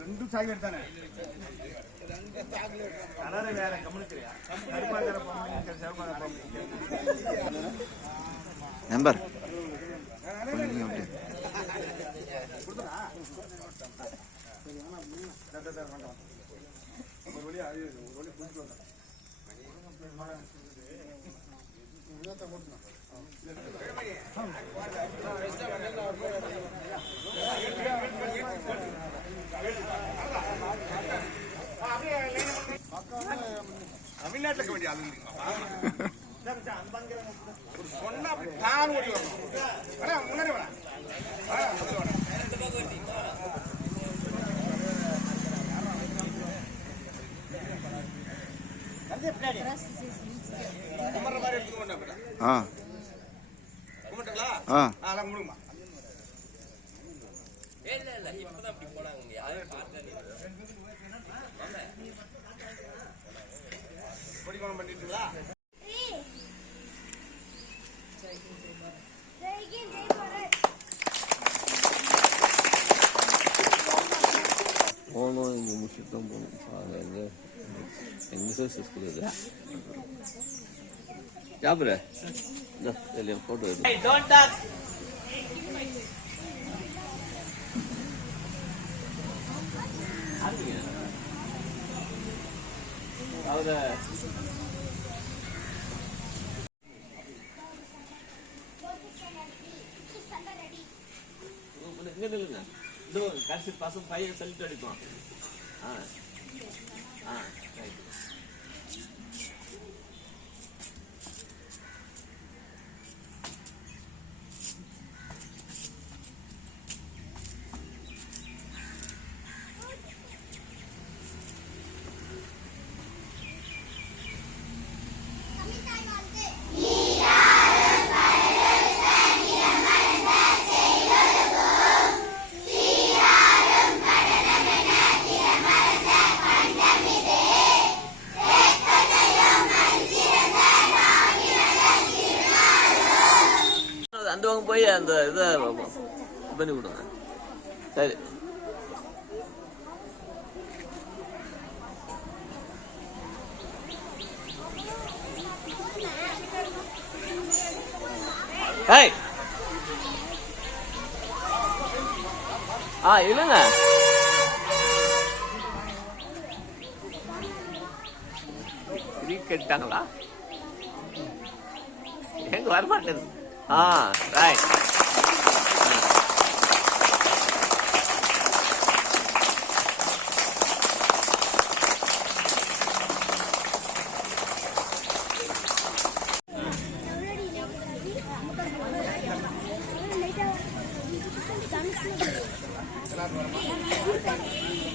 ரெண்டும் சாக்லேட் தானே? கலரு வேற பொம்மை நம்பர் ஒரு வழியா அது ஒரு வழி வந்தேன் இருக்க வேண்டிய ஆளு சொன்னா அப்படி தான் ஓடி வரணும். முன்னாடி வேணாம் ஆ கும்பிட்டுங்களா? ஆ. அதெல்லாம் கும்பிடுமா சார் ஸ்கூல் இது இந்த இல்லையா ஃபோட்டோ எடு அவரை இங்கே நில்லுங்க இதோ கடைசி பசங்க பையன் செல்ஃபி அடிப்பான் ஆ ஆ ரைட் அந்த இதை பண்ணி விடுங்க சரி. ஹேய் ஆ இல்லைங்க கேட்டாங்களா எங்க வரமாட்டேது ஆ ரைட் ஹலோ வட்டமா ஒரு ஒரு அஞ்சு நிமிஷம் வரட்டுமா? அஞ்சு நிமிஷம் சரியா இருக்கும் வண்டம் வண்டம் Attention, Stenatives. Attention, Stenatives. Attention, வகுப்புகளின் அறிக்கை தமிழ் தாய் வாழ்த்து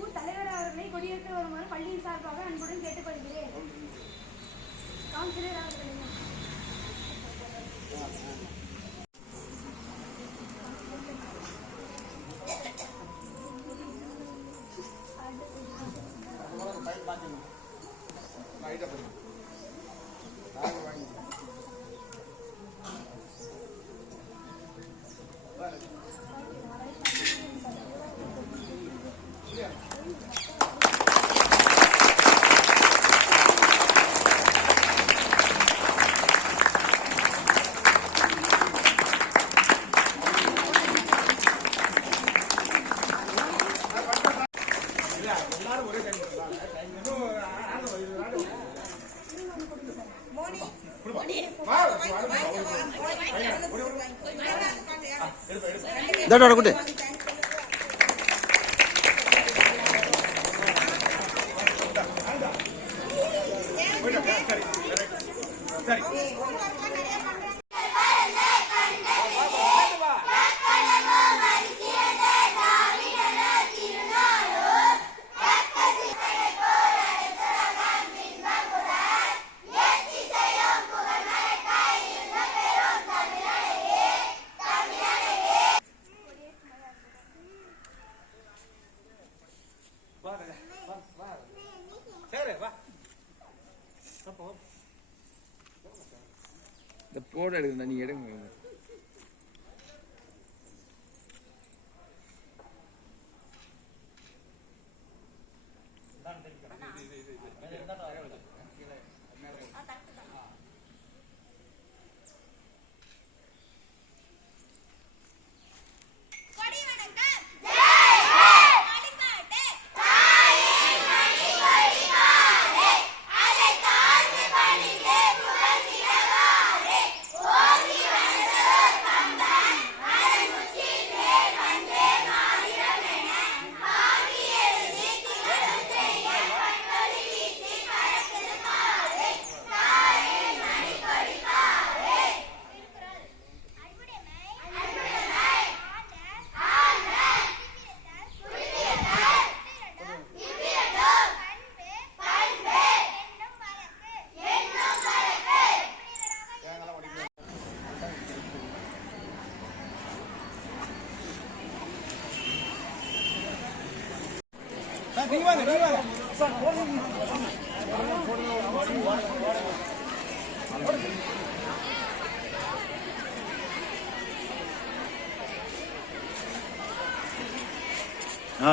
ஊர் தலைவர் அவர்களை கொடியேற்ற வருமாறு பள்ளியின் சார்பாக அன்புடன் கேட்டுக்கொள்கிறேன். கவுன்சிலர் அவர்களே. దాడు అనుకుంటే సరే. இந்த போட எடுக்கணும் நீ எடுங்க. நீ வாங்க நீ வாங்க ஆ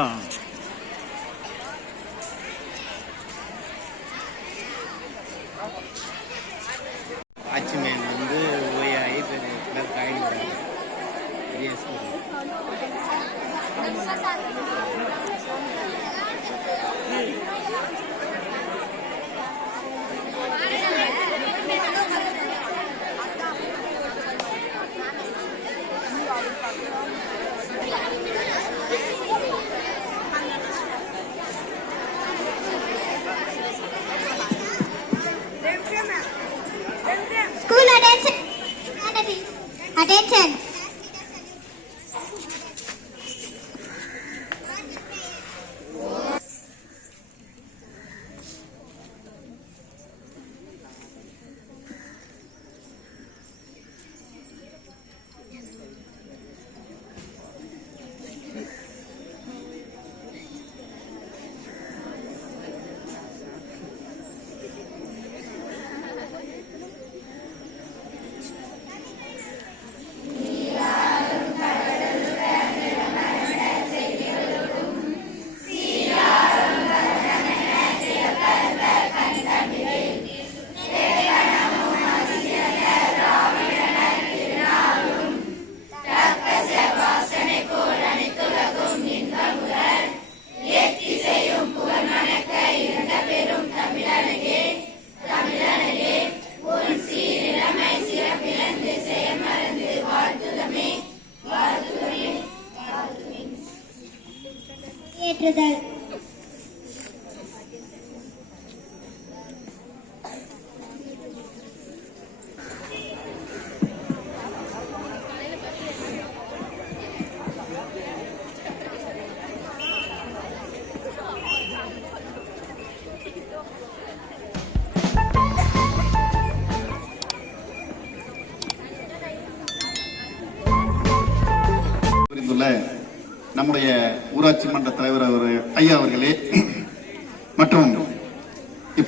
வந்து ஓயாகி கிளர்க் ஆகிடுறாங்க attention.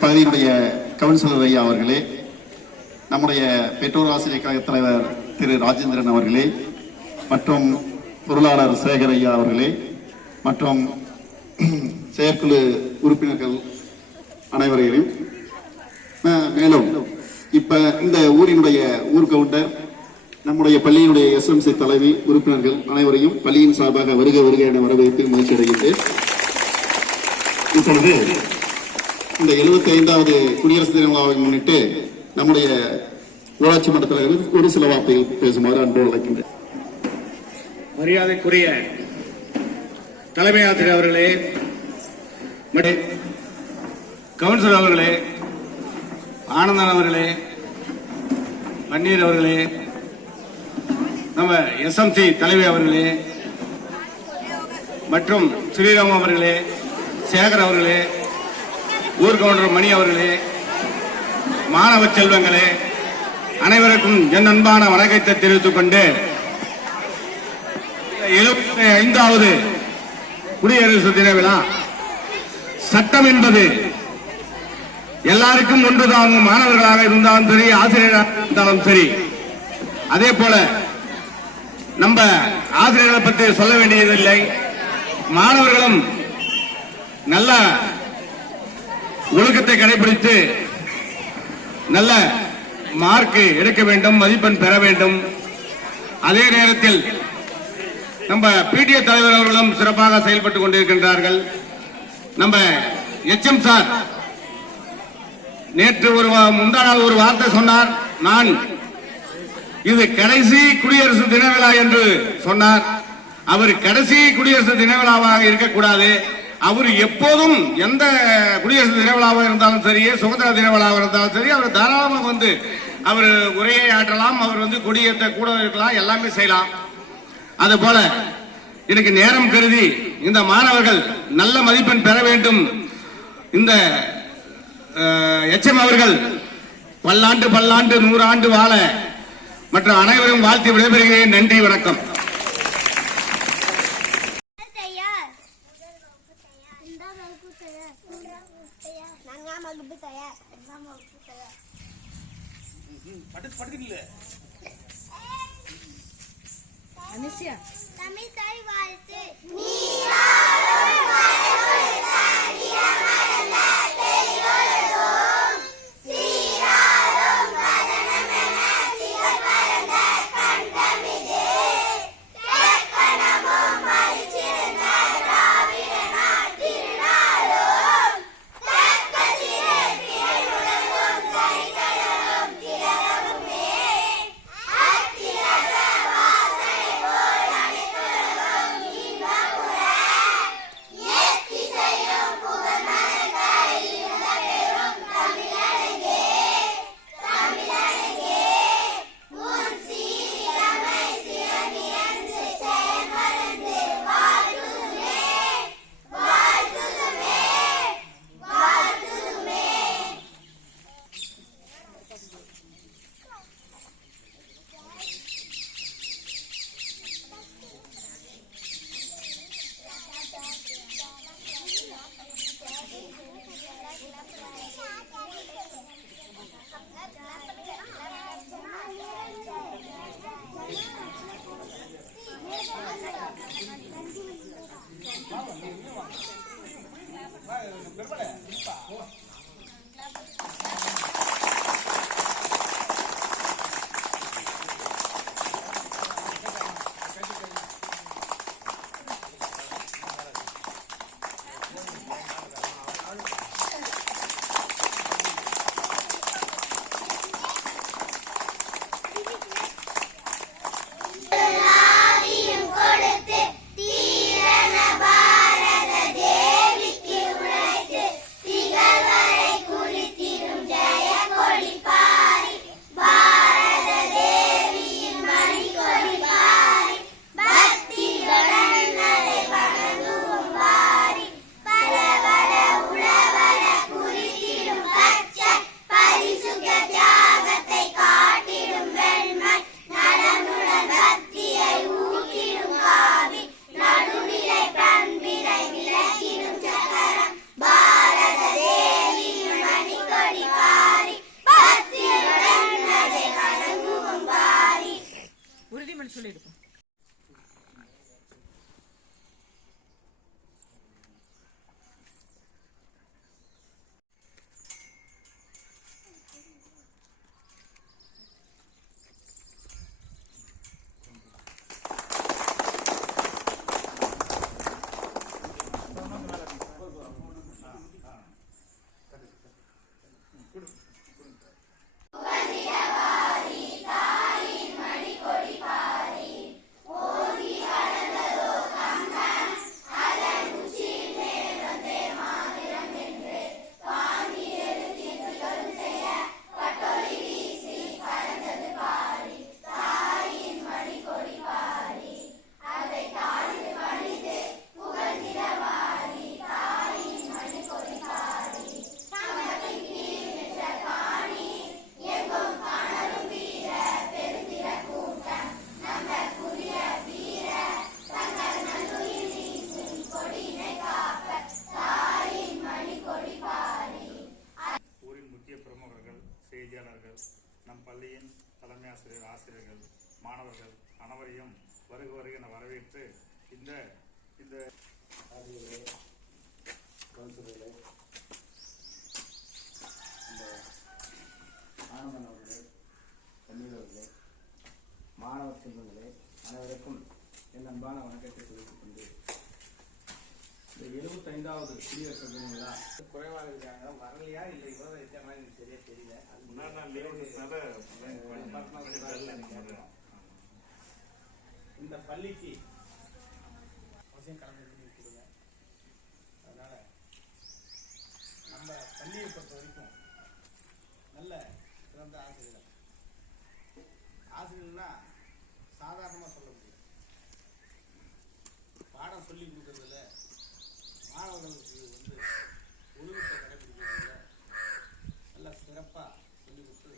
இப்பகுதியினுடைய கவுன்சிலர் ஐயா அவர்களே நம்முடைய பெற்றோர் ஆசிரியர் கழக தலைவர் திரு ராஜேந்திரன் அவர்களே மற்றும் பொருளாளர் சேகர் ஐயா அவர்களே மற்றும் செயற்குழு உறுப்பினர்கள் அனைவரையும் மேலும் இப்ப இந்த ஊரினுடைய ஊர் கவுண்டர் நம்முடைய பள்ளியினுடைய எஸ்எம்சி தலைவி உறுப்பினர்கள் அனைவரையும் பள்ளியின் சார்பாக வருக வருக என வரவேற்று மகிழ்ச்சி அடைகின்றேன் இப்பொழுது இந்த எழுபத்தி ஐந்தாவது குடியரசு தின விழாவை முன்னிட்டு நம்முடைய ஊராட்சி மன்ற தலைவர் ஒரு சில வார்த்தைகள் பேசுமாறு அன்போடு அழைக்கின்றேன். மரியாதைக்குரிய தலைமை ஆசிரியர் அவர்களே கவுன்சிலர் அவர்களே ஆனந்தன் அவர்களே பன்னீர் அவர்களே நம்ம எஸ்எம்சி தலைவி அவர்களே மற்றும் ஸ்ரீராம் அவர்களே சேகர் அவர்களே ஊர் கவுண்டர் மணி அவர்களே மாணவ செல்வங்களே அனைவருக்கும் என் அன்பான வணக்கத்தை தெரிவித்துக் கொண்டு எழுபத்தி ஐந்தாவது குடியரசு தின விழா. சட்டம் என்பது எல்லாருக்கும் ஒன்றுதான் மாணவர்களாக இருந்தாலும் சரி ஆசிரியராக இருந்தாலும் சரி. அதே போல நம்ம ஆசிரியர்களை பற்றி சொல்ல வேண்டியதில்லை. மாணவர்களும் நல்ல ஒழுக்கத்தை கடைபிடித்து நல்ல மார்க் எடுக்க வேண்டும் மதிப்பெண் பெற வேண்டும். அதே நேரத்தில் நம்ம பிடிஏ தலைவர் அவர்களும் சிறப்பாக செயல்பட்டுக் கொண்டிருக்கின்றார்கள். நம்ம எச்எம் சார் நேற்று ஒரு வா- முந்தா நாள் ஒரு வார்த்தை சொன்னார். நான் இது கடைசி குடியரசு தின விழா என்று சொன்னார். அவர் கடைசி குடியரசு தின விழாவாக இருக்கக்கூடாது. அவர் எப்போதும் எந்த குடியரசு தினவிழாவாக இருந்தாலும் சரி சுதந்திர தினவிழாவாக இருந்தாலும் சரி அவர் தாராளமாக வந்து அவர் உரையை ஆற்றலாம் அவர் வந்து கொடியேற்ற கூட இருக்கலாம் எல்லாமே செய்யலாம். அது போல எனக்கு நேரம் கருதி இந்த மாணவர்கள் நல்ல மதிப்பெண் பெற வேண்டும். இந்த எச்எம் அவர்கள் பல்லாண்டு பல்லாண்டு நூறாண்டு வாழ மற்ற அனைவரும் வாழ்த்தி விடைபெறுகிறேன். நன்றி வணக்கம். வருக வருக என வரவேற்று இந்த இந்த கவுன்சிலர்களே இந்த ஆனந்தன் அவர்களே தமிழர்களே மாணவ செல்வங்களே அனைவருக்கும் என் அன்பான வணக்கத்தை தெரிவித்துக் கொண்டு இந்த எழுபத்தைந்தாவது குடியரசு தின விழா குறைவாக இருக்காங்க வரலையா இல்லை இவ்வளவு இருக்கிற மாதிரி எனக்கு சரியா தெரியல. அது முன்னாடி நாள் லீவ் இந்த பள்ளிக்கு அவசியம் கலந்து கொடுங்க? அதனால் நம்ம பள்ளியை பொறுத்த வரைக்கும் நல்ல சிறந்த ஆசிரியர்கள் ஆசிரியர்னா சாதாரணமாக சொல்ல முடியும் பாடம் சொல்லி கொடுக்குறதுல மாணவர்களுக்கு வந்து ஒழுங்கத்தை கடைபிடிக்கிறதுல நல்லா சிறப்பாக சொல்லி கொடுத்து